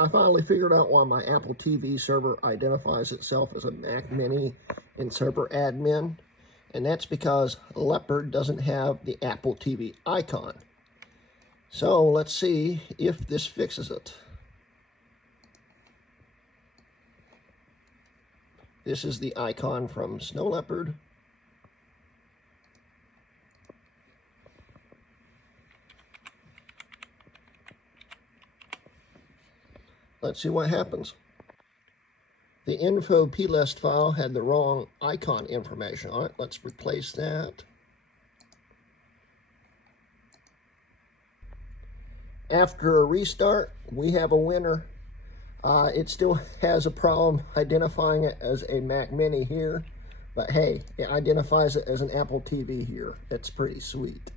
I finally figured out why my Apple TV server identifies itself as a Mac Mini in server admin, and that's because Leopard doesn't have the Apple TV icon. So let's see if this fixes it. This is the icon from Snow Leopard. Let's see what happens. The info plist file had the wrong icon information on it. Let's replace that. After a restart, we have a winner. It still has a problem identifying it as a Mac Mini here, but hey, it identifies it as an Apple TV here. That's pretty sweet.